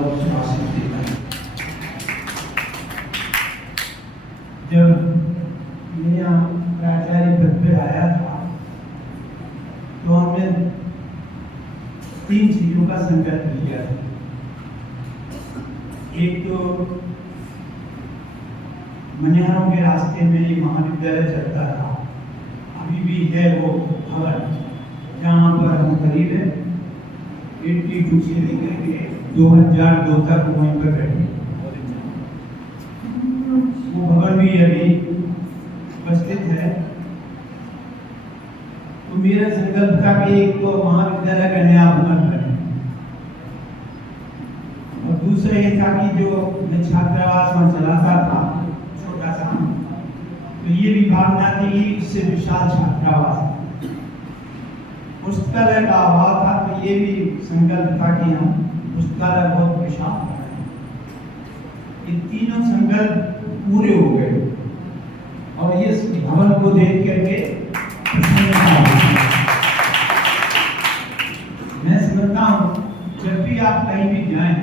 बहुत सुभाषित देता है। जब मैं यहाँ प्राचार्य पद पे आया था तो हमने 3 चीजों का संकल्प लिया था। एक तो मनिहारों के रास्ते में ये महाविद्यालय चलता था, अभी भी है वो भवन जहाँ पर हम करीब 82 से लेकर के 2002 तक वहीं पर बैठे। वो भवन भी अभी उपस्थित है। तो मेरा संकल्प था कि एक तो महाविद्यालय का नया भवन बने और दूसरा ये था कि जो मैं छात्रावास में चलाता था छोटा सा, तो ये भी भावना थी कि इससे विशाल छात्रावास पुस्तकालय का अभाव था, तो ये भी संकल्प था कि हम पुस्तकालय बहुत विशाल बनाएं। ये तीनों संकल्प पूरे हो गए और इस भवन को देख करके मैं समझता हूँ जब भी आप कहीं भी जाएं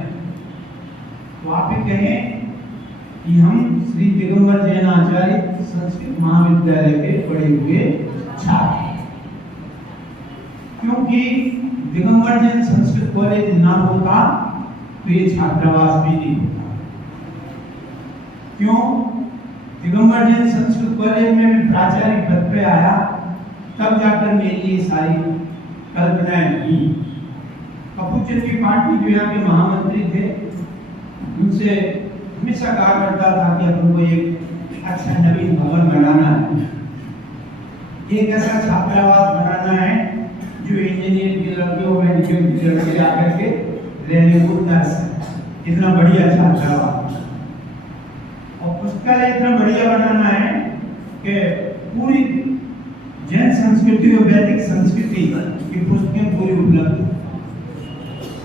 तो आप ये कहें कि हम श्री दिगंबर जैन आचार्य संस्कृत महाविद्यालय के पढ़े हुए छात्र, क्योंकि दिगंबर जैन संस्कृत कॉलेज ना होता तो ये छात्रावास भी नहीं होता। क्यों? दिगंबर जैन संस्कृत कॉलेज में मैं प्राचार्य पद पे आया, तब जाकर मेरी ये सारी कल्पनाएं की। कपूचंद की पार्टी जो यहाँ के महामंत्री थे, उनसे हमेशा कहा करता था कि अपन को एक अच्छा नवीन भवन बनाना है, एक ऐसा छात्रावास बनाना है जो इंजीनियर के लड़के मेडिकल के लड़के आकर के रहने को दर्श इतना बढ़िया छात्रावास और पुस्तकालय इतना बढ़िया बनाना है कि पूरी जैन संस्कृति और वैदिक संस्कृति की पुस्तकें पूरी उपलब्ध।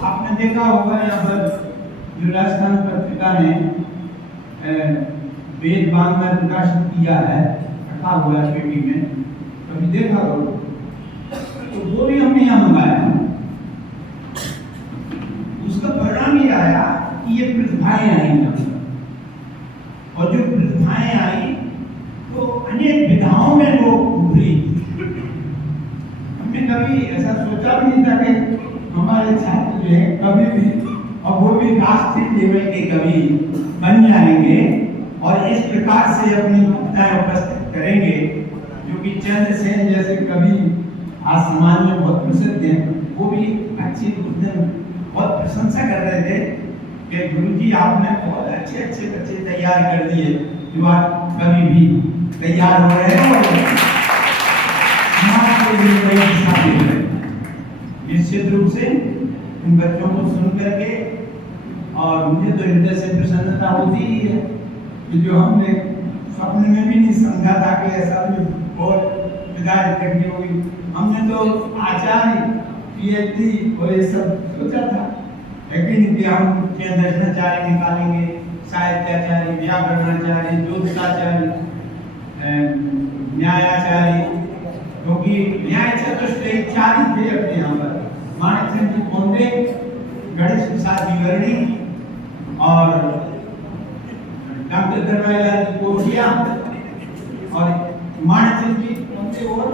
आपने देखा होगा यहाँ पर जो राजस्थान पत्रिका ने वेद बांध में प्रकाशित किया है, रखा हुआ है पेटी में, कभी देखा होगा, तो वो भी हमने यहाँ मंगाया। उसका परिणाम ये आया कि ये प्रतिभाएं आई और जो प्रतिभाएं आई तो अनेक विधाओं में लोग उभरी। हमने कभी ऐसा सोचा भी नहीं था कि हमारे छात्र जो है कभी भी, और वो भी राष्ट्रीय लेवल के कवि बन जाएंगे और इस प्रकार से अपनी कविताएं उपस्थित करेंगे, जो कि चंद्रसेन जैसे कवि आज समाज में बहुत प्रसिद्ध हैं। वो भी अच्छी बहुत प्रशंसा कर रहे थे कि गुरुजी आपने बहुत अच्छे अच्छे बच्चे तैयार कर दिए, युवा कवि भी तैयार हो रहे हैं और समाज के लिए नई दिशा दे रहे हैं। निश्चित रूप से इन बच्चों को सुन करके और मुझे तो हृदय से प्रसन्नता होती ही है कि जो हमने सपने में भी नहीं समझा था कि ऐसा भी बहुत विदाई करनी होगी। हमने तो आचार्य पीएचडी और ये सब सोचा था, लेकिन कि हम दर्शनाचार्य निकालेंगे, साहित्याचार्य, व्याकरणाचार्य, ज्योतिषाचार्य, न्यायाचार्य, क्योंकि न्याय चतुष्टय 4 ही थे अपने यहाँ पर, माणिकचंद जी पोंडे, गणेश प्रसाद विवरणी और डॉक्टर धर्मालाल जी कोठिया और माणिकचंद जी पोंडे और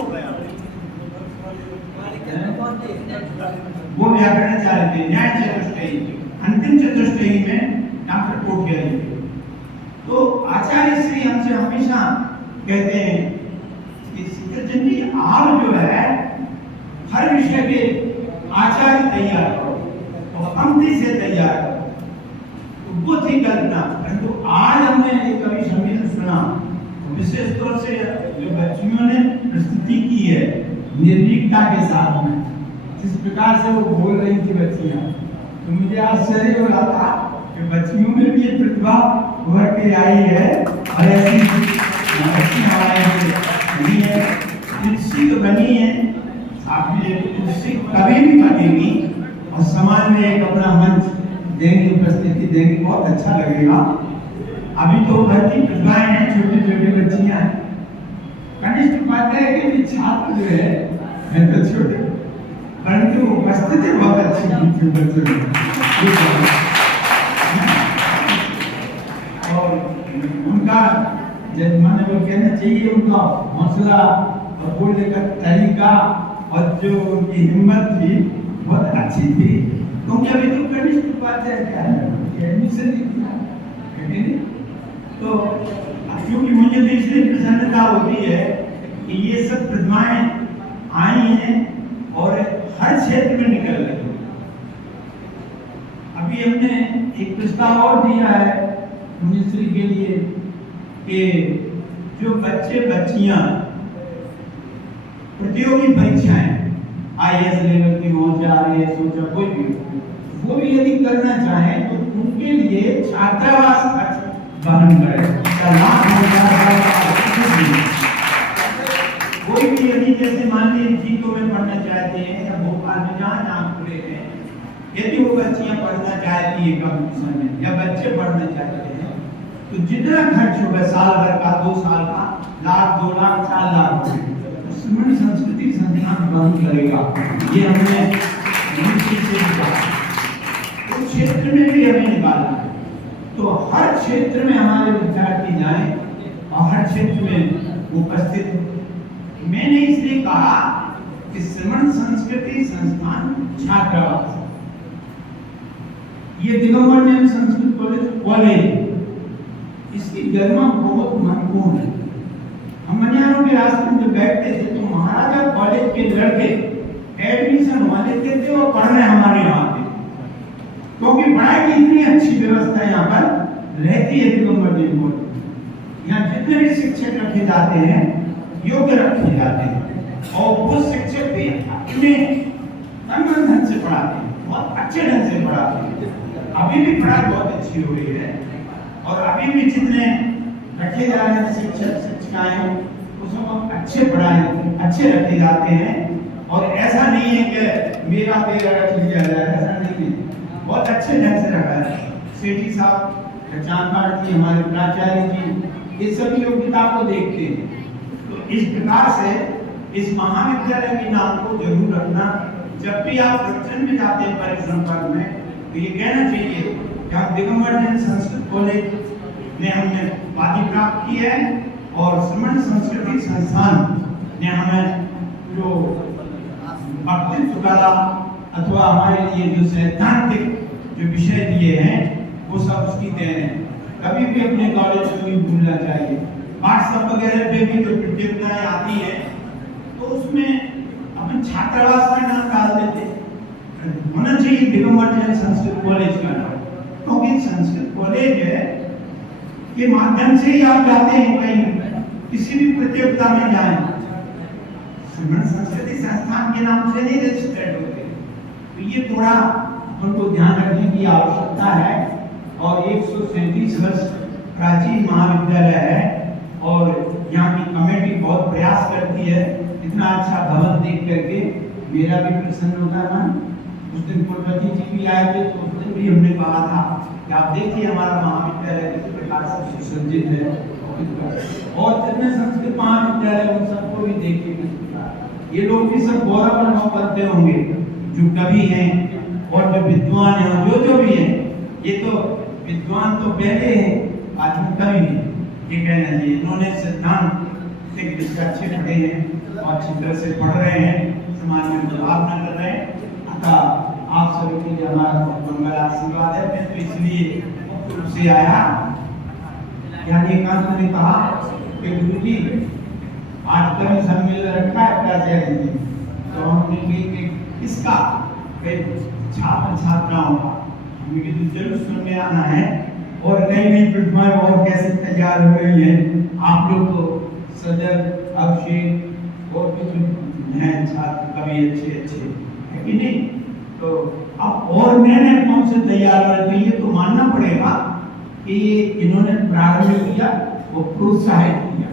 वो व्याकरणाचार्य थे। न्याय चतुष्टयी, अंतिम चतुष्टयी में डॉक्टर कोठिया जी थे। तो आचार्य श्री हमसे हमेशा कहते हैं कि सीताचंद जी आप जो है हर विषय के आचार्य तैयार करो और पंक्ति से तैयार करो, तो वो थी कल्पना। परंतु आज हमने एक कवि सम्मेलन सुना, विशेष तौर से जो बच्चियों ने प्रस्तुति की है निर्भीकता के साथ में, जिस प्रकार से वो बोल रही थी बच्चियां, तो मुझे आश्चर्य हो रहा था कि बच्चियों में भी ये प्रतिभा उभर के आई है और ऐसी नहीं है, कुर्सी तो बनी है, आप ये कुर्सी कभी भी बनेगी और समाज में एक अपना मंच देंगे, उपस्थिति देंगे, बहुत अच्छा लगेगा। अभी तो उभरती प्रतिभाएं हैं, छोटे छोटे बच्चियां हैं। कनिष्ठ उपाध्याय के भी छात्र जो है तो छोटे, परंतु उपस्थिति बहुत अच्छी थी बच्चों में। उनका माने वो कहना चाहिए, उनका हौसला और बोलने का तरीका और जो उनकी हिम्मत थी बहुत अच्छी थी। क्योंकि अभी तो कनिष्ठ उपाध्याय क्या है, एडमिशन नहीं किया, तो क्योंकि मुझे तो इसलिए प्रसन्नता होती है कि ये सब प्रतिमाएं आई हैं और हर क्षेत्र में निकल रही है। अभी हमने एक प्रस्ताव और दिया है मिनिस्ट्री के लिए कि जो बच्चे बच्चियां प्रतियोगी परीक्षाएं IAS लेवल की हो, RAS हो, या कोई भी हो, वो भी यदि करना चाहें तो उनके लिए छात्रावास खर्च वहन करें। कोई भी यदि जैसे मान लीजिए जीतो में पढ़ना चाहते हैं या भोपाल में जहाँ खुले हैं, यदि वो बच्चियां पढ़ना चाहती है कंपटीशन में या बच्चे पढ़ना चाहते हैं, तो जितना खर्च होगा साल भर का, 2 साल का, लाख, 2 लाख, 4 लाख श्रमण संस्कृति संस्थान बंद करेगा। ये हमने उस क्षेत्र में भी हमें निकालना है। तो हर क्षेत्र में हमारे विद्यार्थी जाएं और हर क्षेत्र में उपस्थित। मैंने इसलिए कहा कि श्रमण संस्कृति संस्थान छात्रावास, ये दिगंबर जैन संस्कृत कॉलेज, इसकी गरिमा बहुत महत्वपूर्ण है। हम मनियारों के रास्ते में बैठते थे तो महाराजा कॉलेज के लड़के एडमिशन हुआ लेते थे और पढ़ने हमारे यहाँ आते, क्योंकि पढ़ाई की इतनी अच्छी व्यवस्था यहाँ पर रहती है। दिगंबर जैन कॉलेज, यहाँ जितने भी शिक्षक रखे जाते हैं योग्य रखे जाते हैं और वो शिक्षक भी अपने तन ढंग से पढ़ाते हैं, बहुत अच्छे ढंग से पढ़ाते हैं। अभी भी पढ़ाई बहुत अच्छी हो रही है और अभी भी जितने रखे जा रहे हैं शिक्षक शिक्षिकाएं वो सब अच्छे रखे जाते हैं। और ऐसा नहीं है कि मेरा तेरा रख लिया जाए, ऐसा नहीं है, बहुत अच्छे ढंग से रखा है। सेठी साहब, जानकार जी, हमारे प्राचार्य जी, ये सभी योग्यता को देखते हैं। तो इस प्रकार से इस महाविद्यालय के नाम को जरूर रखना। जब भी आप प्रवचन में जाते हैं परिसंपर्क में, तो ये कहना चाहिए कि आप दिगंबर जैन संस्कृत कॉलेज ने हमने उपाधि प्राप्त की है और श्रमण संस्कृति संस्थान ने हमें जो वक्तृत्व कला अथवा हमारे लिए जो सैद्धांतिक जो विषय दिए हैं वो सब उसकी देन है। कभी भी अपने कॉलेज को नहीं भूलना चाहिए। व्हाट्सएप वगैरह पे भी जो प्रतियोगिताएं आती है तो उसमें अपन छात्रावास का नाम डाल देते, होना चाहिए दिगंबर जैन संस्कृत कॉलेज का नाम, क्योंकि संस्कृत कॉलेज है के माध्यम से ही आप जाते हैं कहीं किसी भी प्रतियोगिता में जाएं, श्रमण संस्कृति संस्थान के नाम से नहीं रजिस्टर्ड होते। तो ये थोड़ा उनको ध्यान रखने की आवश्यकता है। और 137 वर्ष प्राचीन महाविद्यालय है और यहाँ की कमेटी बहुत प्रयास करती है। इतना अच्छा भवन देख करके मेरा भी प्रसन्न होता है। उस दिन कुलपति जी भी आए थे तो उस दिन भी हमने कहा था कि आप देखिए हमारा महाविद्यालय किस प्रकार से सुसज्जित है और जितने संस्कृत महाविद्यालय उन सबको भी देखिए। ये लोग भी सब गौरव अनुभव करते होंगे जो कवि हैं और जो विद्वान हैं, जो भी हैं। ये तो विद्वान तो पहले हैं, आज में कवि हैं। ये कहना चाहिए इन्होंने सिद्धांत अच्छे पढ़े हैं और अच्छी तरह से पढ़ रहे हैं, समाज में बदलाव न कर रहे हैं। अतः आप सभी के लिए हमारा मंगल आशीर्वाद है। मैं तो इसलिए मुख्य रूप से आया, यानी एकांत ने कहा कि गुरु जी आज कवि सम्मेलन रखा है प्राचार्य जी, तो हमने किसका छात्र छात्राओं का हमें जरूर सुनने आना है। और नई नई प्रतिमाएं और कैसे तैयार हो रही है, आप लोग को सदर अभिषेक और भी हैं छात्र कवि अच्छे है कि नहीं। तो अब और नए कौन से तैयार हो रहे, तो ये तो मानना पड़ेगा कि ये इन्होंने प्रारंभ किया वो प्रोत्साहित किया।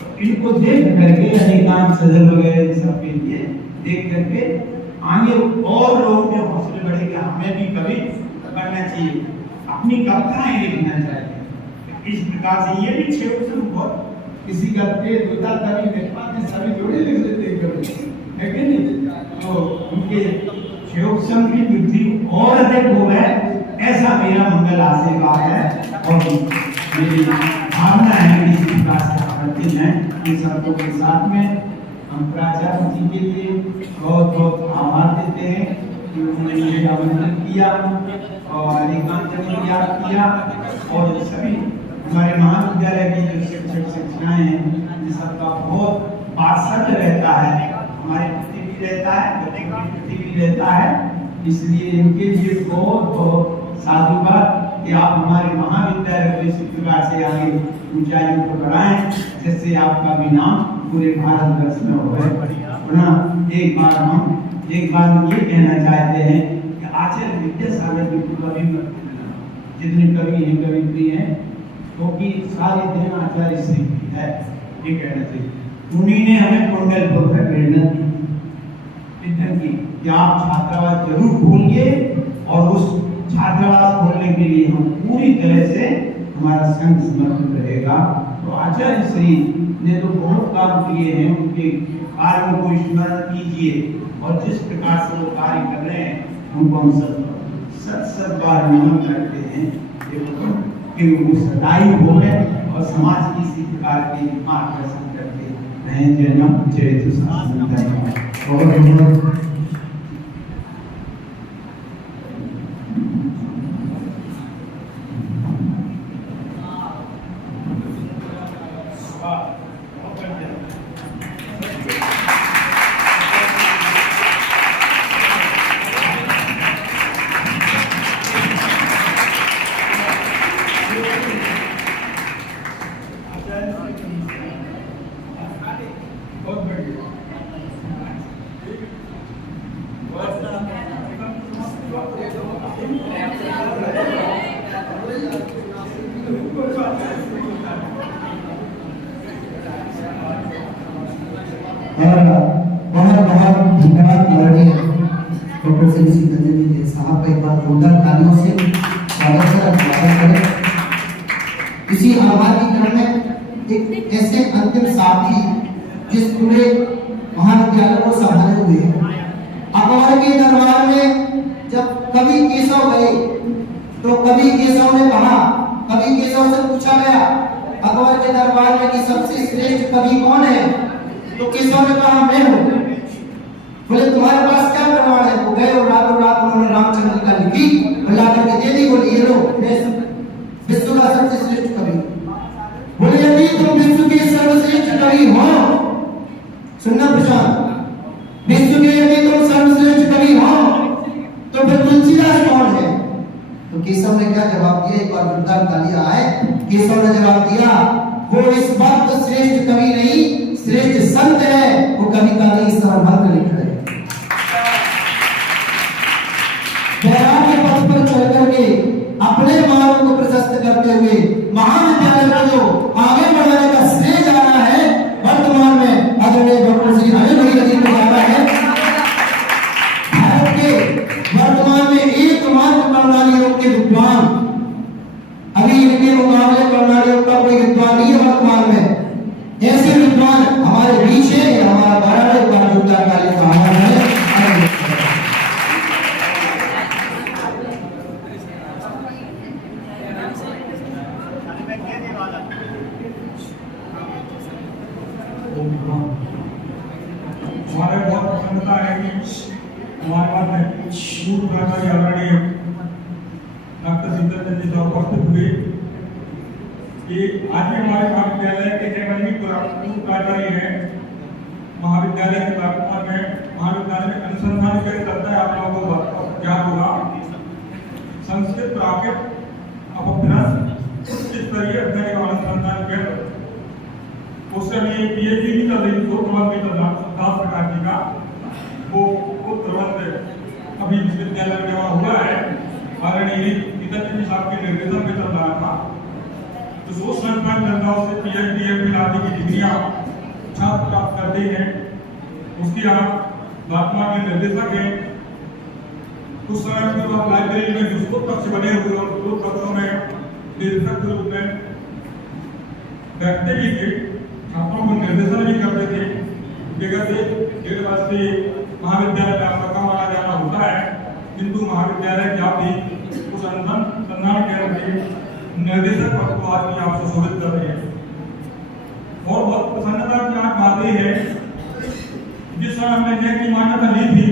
तो इनको देख करके अनेकांत सदर वगैरह सबके लिए देख करके आगे और लोगों के हौसले बढ़ेगा। हमें भी कभी करना चाहिए, अपनी कविताएं लिखना चाहिए। इस प्रकार से ये भी 6 बहुत किसी का पेट होता कभी व्यक्ति में सभी जोड़े लिख लेते है कि नहीं। तो उनके क्षयोक्षम की वृद्धि और अधिक हो गए, ऐसा मेरा मंगल आशीर्वाद है। और मेरी भावना है कि इस प्रकार से आप करते हैं। इन शब्दों के साथ में हम प्राचार्य जी के लिए बहुत बहुत आभार देते हैं कि उन्होंने मुझे आमंत्रित किया और एकांत याद किया, और सभी हमारे महाविद्यालय की जो शिक्षक शिक्षिकाएं हैं इन सबका बहुत वात्सल्य रहता है, हमारे प्रति भी रहता है, बच्चों के प्रति भी रहता है। इसलिए इनके लिए बहुत बहुत साधुवाद कि आप हमारे महाविद्यालय को इस प्रकार से आगे ऊंचाई पर बढ़ाएं, जिससे आपका भी नाम पूरे भारतवर्ष में हो। पुनः एक बार हम ये कहना चाहते हैं कि आचार्य विद्यासागर जी को कभी मत भूलना, जितने कवि हैं कवित्री हैं, क्योंकि सारी देन आचार्य श्री की है, ये कहना चाहिए। उन्हीं ने हमें कुंडलपुर में प्रेरणा की कि आप छात्रावास जरूर खोलिए, और उस छात्रावास खोलने के लिए हम पूरी तरह से हमारा संघ समर्पित रहेगा। तो आचार्य श्री ने तो बहुत काम किए हैं, उनके कार्यों को स्मरण कीजिए, और जिस प्रकार से वो कार्य कर रहे हैं उनको हम सब बार नमन करते हैं कि वो सदाई होवे और समाज की इसी प्रकार के मार्गदर्शन करते रहें। जय नम जय और बहुत बहुत धन्यवाद माननीय डॉक्टर सिंह जी साहब का एक बार जोरदार तालियों से स्वागत करें। इसी आभार की क्रम में एक ऐसे अंतिम साथी जिस पूरे महाविद्यालय को संभाले हुए हैं। अकबर के दरबार में जब कवि केशव गए तो कवि केशव ने कहा, कवि केशव से पूछा गया अकबर के दरबार में कि सबसे श्रेष्ठ कवि कौन है, तो केशव ने कहा मैं हूं। बोले तुम्हारे पास क्या प्रमाण है? वो गए और रातों रात उन्होंने रामचंद्र का लिखी और ला करके दे दी। बोले ये लो विश्व का सबसे श्रेष्ठ कवि। बोले यदि तुम विश्व के सर्वश्रेष्ठ कवि हो, सुनना प्रशांत, विश्व के यदि तुम सर्वश्रेष्ठ कवि हो तो फिर तुलसीदास कौन है? तो केशव ने क्या जवाब दिया? एक बार जोरदार तालियां आए। केशव ने जवाब दिया, वो इस वक्त श्रेष्ठ कवि नहीं श्रेष्ठ संत है, वो कविता नहीं सर्वमंत्र लिख रहे हैं। वैराग्य पथ पर चल करके अपने मार्ग को प्रशस्त करते हुए महाविद्यालय को जो आगे बढ़ाने का श्रेय जाना है, वर्तमान में आदरणीय डॉक्टर श्री अनिल भैया जी को जाना है। भारत के वर्तमान में एकमात्र कर्णाली योग के विद्वान, अभी इनके मुकाबले कर्णाली योग का कोई विद्वान नहीं है वर्तमान में। ऐसे विद्वान हमारे बीच है, हमारा भारत का योगदान कार्य का आह्वान है। हमारे बहुत प्रसन्नता है कि हमारे पास में पूर्व प्राचार्य आदरणीय डॉक्टर सिद्धेश्वर जी उपस्थित हुए कि आज भी हमारे महाविद्यालय के एकेडमिक पूर्व प्राचार्य हैं। महाविद्यालय के वर्तमान में महाविद्यालय में अनुसंधान कार्य करता है। आप लोगों को क्या होगा, संस्कृत प्राकृत अपभ्रंश उच्च स्तरीय अध्ययन और अनुसंधान केंद्र, उस समय पीएचडी भी चल रही, दो प्रबंध भी चल रहा, 10 प्रकार की का वो प्रबंध अभी विश्वविद्यालय में जमा हुआ है। आदरणीय पिताजी साहब के निर्देशन में चल रहा था। तो जो संस्थान छात्राओं से पीएचडी एमफिल आदि की डिग्रियां छात्र प्राप्त करते हैं, उसकी आप वर्तमान में निर्देशक हैं। उस समय में तो लाइब्रेरी में जिसको कक्ष बने हुए और दो कक्षों में निर्देशक के रूप में बैठते भी थे, छात्रों को निर्देशन भी करते थे। विगत 1.5 वर्ष से महाविद्यालय में आपका काम आना जाना होता है, किंतु महाविद्यालय की आप भी उस अनुसंधान केंद्र के निर्देशक पद को आज भी आप सुशोभित कर रहे हैं। और बहुत प्रसन्नता की आज बात यह है, जिस समय हमने न्याय की मान्यता ली थी,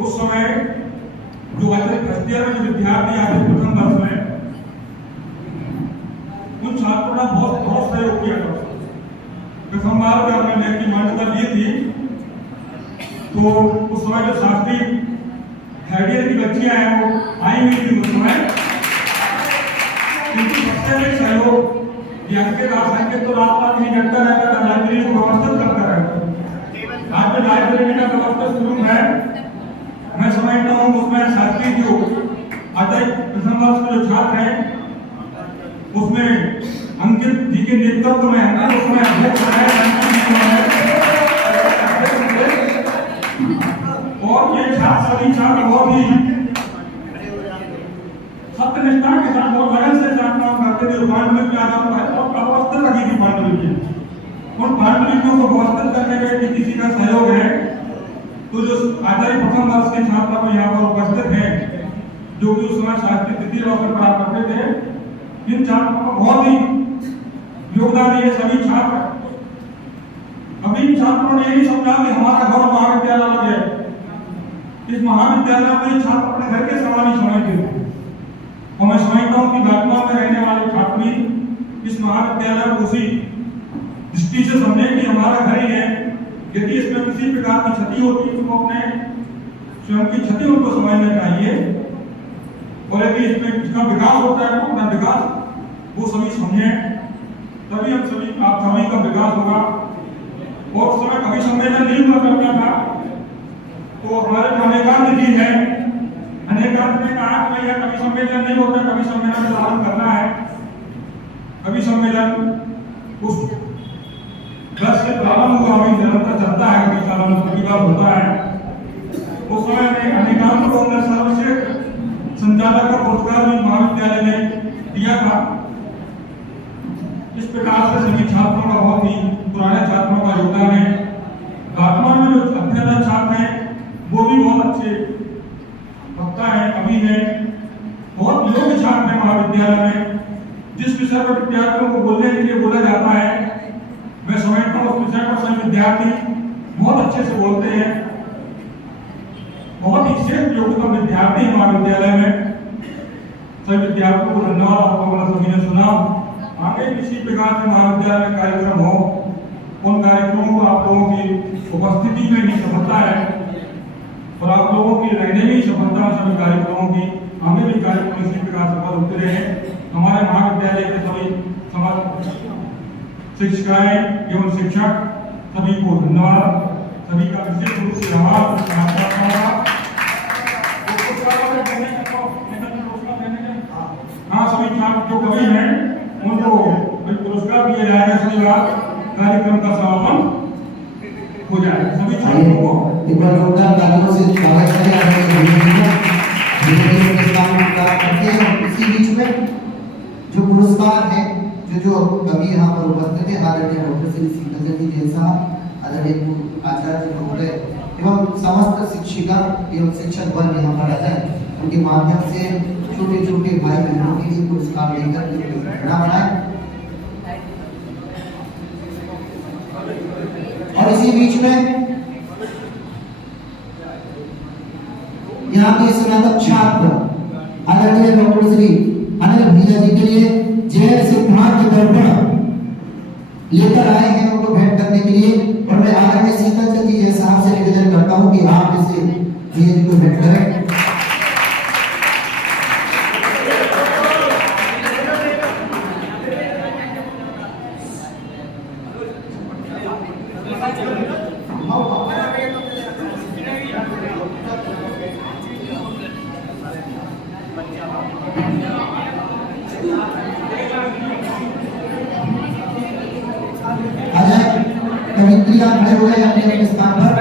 उस समय जो आचार्य फर्स्ट ईयर में जो विद्यार्थी आते प्रथम वर्ष में, उन छात्रों ने बहुत सहयोग किया था। प्रथम बार जब हमने न्याय की मान्यता ली थी, तो उस समय जो शास्त्री थर्ड ईयर की बच्चियां हैं वो आई हुई थी उस समय, क्योंकि सबसे अधिक सहयोग अंकित असंख्य तो रात नहीं करता रहता था, लाइब्रेरी को व्यवस्थित करता रहता। आज जो लाइब्रेरी का व्यवस्था शुरू है, मैं समझता हूँ उसमें शास्त्री जो आचार्य प्रथम वर्ष के जो छात्र हैं, उसमें अंकित जी के नेतृत्व में है, उसमें अध्यक्ष है और ये छात्र सभी छात्र बहुत ही सत्यनिष्ठा के साथ और लगन से काम करते थे। पांडुलिपि और अवस्थित रखी थी पांडुलिपियां। उन पांडुलिपियों को व्यवस्थित करने में भी किसी का सहयोग है, तो जो आचार्य प्रथम वर्ष के छात्र को यहाँ पर उपस्थित हैं, जो कि उस समय शास्त्री तृतीय वर्ष में पढ़ा करते थे, इन छात्रों का बहुत ही योगदान है। सभी छात्र अभी इन छात्रों ने यही समझा कि हमारा घर महाविद्यालय अलग है। इस महाविद्यालय में छात्र अपने घर के समान ही समझते थे, और मैं समझता हूँ कि वर्तमान में रहने वाले छात्र भी इस महाविद्यालय को उसी दृष्टि से समझे कि हमारा घर ही है। यदि इसमें किसी प्रकार की क्षति होती है तो अपने स्वयं की क्षति उनको समझना चाहिए, और यदि इसमें इसका विकास होता है तो अपना विकास वो सभी समझे, तभी हम सभी आप सभी का विकास होगा। और उस समय कवि सम्मेलन नहीं हुआ करता था, तो हमारे जो अनेकांत जी है, अनेकांत ने कहा कि भैया कवि सम्मेलन नहीं होता, कवि सम्मेलन प्रारंभ करना है। कवि सम्मेलन उस 10 से प्रारंभ हुआ, अभी निरंतर चलता है, कवि सम्मेलन प्रतिभा होता है। उस समय में अनेकांत को सर्वश्रेष्ठ संचालक का पुरस्कार भी महाविद्यालय ने दिया था। इस प्रकार से सभी छात्रों का, बहुत ही पुराने छात्रों का योगदान है। वर्तमान में जो अध्ययन छात्र हैं वो भी बहुत अच्छे वक्ता है, कवि है, बहुत योग्य छात्र है। महाविद्यालय में जिस विषय पर विद्यार्थियों को बोलने के लिए बोला जाता है, मैं समझता हूँ उस विषय पर सभी विद्यार्थी बहुत अच्छे से बोलते हैं। बहुत ही श्रेष्ठ योग्यतम विद्यार्थी महाविद्यालय में। सभी विद्यार्थियों को धन्यवाद। आपको सभी ने सुना। आगे किसी प्रकार से महाविद्यालय में कार्यक्रम हो, उन कार्यक्रमों को आप लोगों की उपस्थिति में ही सफलता है, और आप लोगों की रहने में ही सफलता है। सभी कार्यक्रमों की आगे भी कार्यक्रम इसी प्रकार सफल होते रहे। हमारे महाविद्यालय के सभी समस्त शिक्षिकाएं एवं शिक्षक सभी को धन्यवाद। सभी का विशेष रूप से आभार। हाँ, सभी छात्र जो कवि हैं उनको पुरस्कार दिया जाएगा। इसके बाद कार्यक्रम का समापन हो जाएगा। सभी छात्रों को एक बार जोरदार तालियों से स्वागत करें। इसी बीच में जो पुरस्कार है, जो कवि यहाँ पर उपस्थित है, आदरणीय डॉक्टर श्री सीताचंद जी जैसा, आदरणीय आचार्य महोदय एवं समस्त शिक्षिका एवं शिक्षक वर्ग यहाँ पर आ जाए, उनके माध्यम से छोटे छोटे भाई बहनों के लिए पुरस्कार लेकर घटना बनाए। और इसी बीच में यहाँ के स्नातक छात्र आदरणीय डॉक्टर श्री अनिल भैया जी के लिए जैन सिद्धांत दर्पण लेकर आए हैं, उनको भेंट करने के लिए। और मैं आदरणीय सीताचंद जी जैसा आपसे निवेदन करता हूँ कि आप इसे भैया जी को भेंट करें। कवित्रियां खड़े हो गए अपने स्थान पर।